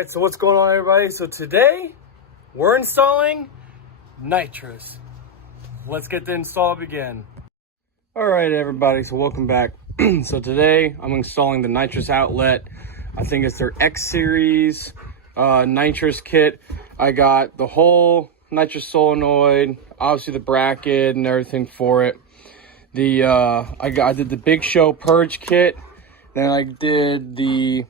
right, so what's going on, everybody? So today we're installing nitrous. Let's get the install begin. All right, everybody, so welcome back. So today I'm installing the nitrous outlet. I think it's their X series nitrous kit. I got the whole nitrous solenoid, obviously the bracket and everything for it. I did the Big Show purge kit. Then I did the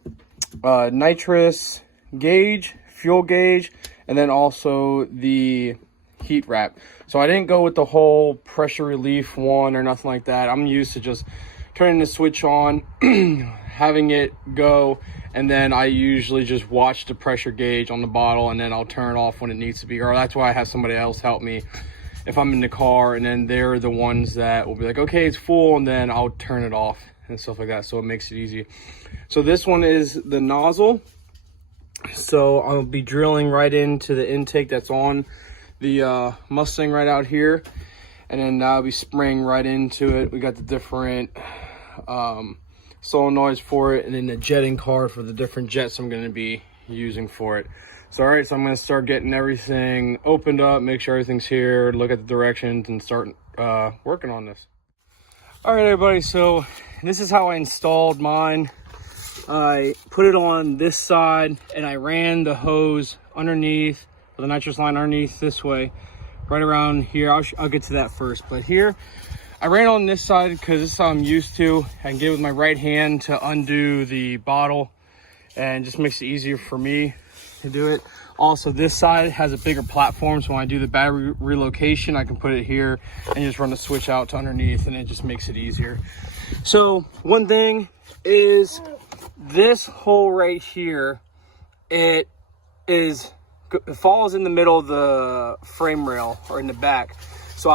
nitrous gauge, fuel gauge, and then also the heat wrap. So I didn't go with the whole pressure relief one or nothing like that. I'm used to just turning the switch on, having it go, and then I usually just watch the pressure gauge on the bottle, and then I'll turn it off when it needs to be. Or that's why I have somebody else help me if I'm in the car, and then they're the ones that will be like, okay, it's full, and then I'll turn it off and stuff like that, so it makes it easy. So this one is the nozzle. So I'll be drilling right into the intake that's on the Mustang right out here, and then I'll be spraying right into it. We got the different solenoids for it, and then the jetting card for the different jets I'm going to be using for it. So all right, so I'm going to start getting everything opened up, make sure everything's here, look at the directions, and start working on this. All right, everybody, so this is how I installed mine. I put it on this side, and I ran the hose underneath, or the nitrous line underneath this way, right around here. I'll get to that first, but here, I ran on this side because this is how I'm used to. I can get it with my right hand to undo the bottle, and it just makes it easier for me to do it. Also, this side has a bigger platform, so when I do the battery relocation, I can put it here and just run the switch out to underneath, and it just makes it easier. So one thing is this hole right here, it falls in the middle of the frame rail or in the back. So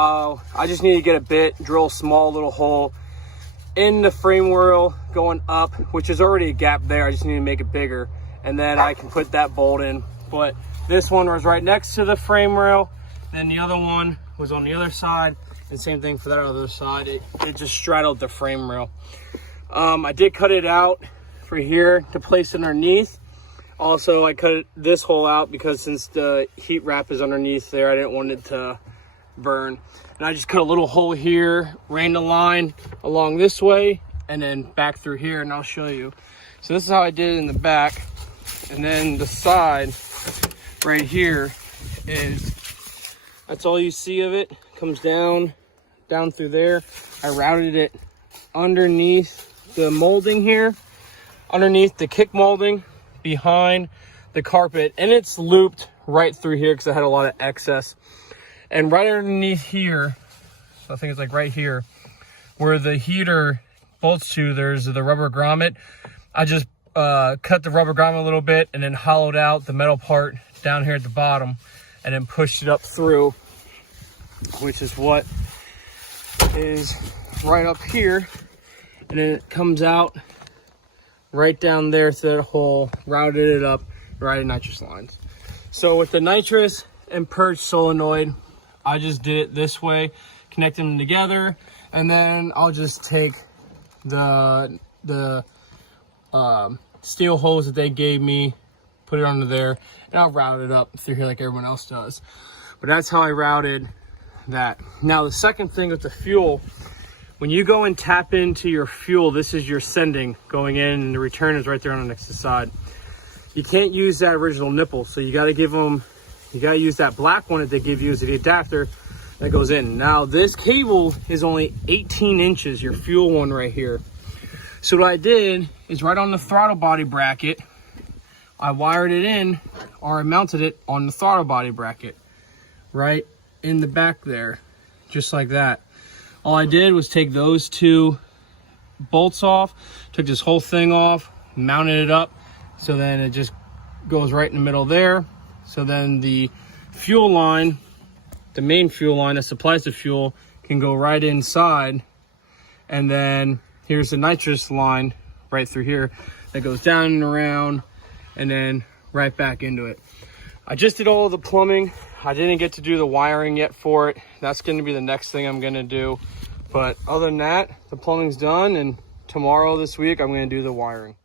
I just need to get a bit, drill a small little hole in the frame rail going up, which is already a gap there. I just need to make it bigger, and then I can put that bolt in. But this one was right next to the frame rail, then the other one was on the other side, and same thing for that other side. It just straddled the frame rail. I did cut it out for here to place it underneath. Also, I cut this hole out because since the heat wrap is underneath there, I didn't want it to burn. And I just cut a little hole here, ran the line along this way, and then back through here, and I'll show you. So this is how I did it in the back. And then the side right here that's all you see of it. Comes down through there. I routed it underneath the molding here, underneath the kick molding, behind the carpet, and it's looped right through here because I had a lot of excess. And right underneath here, so I think it's like right here, where the heater bolts to, there's the rubber grommet. I just cut the rubber grommet a little bit and then hollowed out the metal part down here at the bottom, and then pushed it up through, which is what is right up here. And then it comes out right down there through that hole, routed it up, right in nitrous lines. So with the nitrous and purge solenoid, I just did it this way, connect them together, and then I'll just take the steel hose that they gave me, put it under there, and I'll route it up through here like everyone else does. But that's how I routed that. Now the second thing with the fuel, when you go and tap into your fuel, this is your sending going in, and the return is right there on the next side. You can't use that original nipple, so you got to use that black one that they give you as the adapter that goes in. Now this cable is only 18 inches, your fuel one right here. So what I did is right on the throttle body bracket, I wired it in, or I mounted it on the throttle body bracket, right in the back there, just like that. All I did was take those two bolts off, took this whole thing off, mounted it up, so then it just goes right in the middle there. So then the fuel line, the main fuel line that supplies the fuel, can go right inside, and then here's the nitrous line right through here that goes down and around and then right back into it. I just did all of the plumbing. I didn't get to do the wiring yet for it. That's going to be the next thing I'm going to do. But other than that, the plumbing's done, and tomorrow this week I'm going to do the wiring.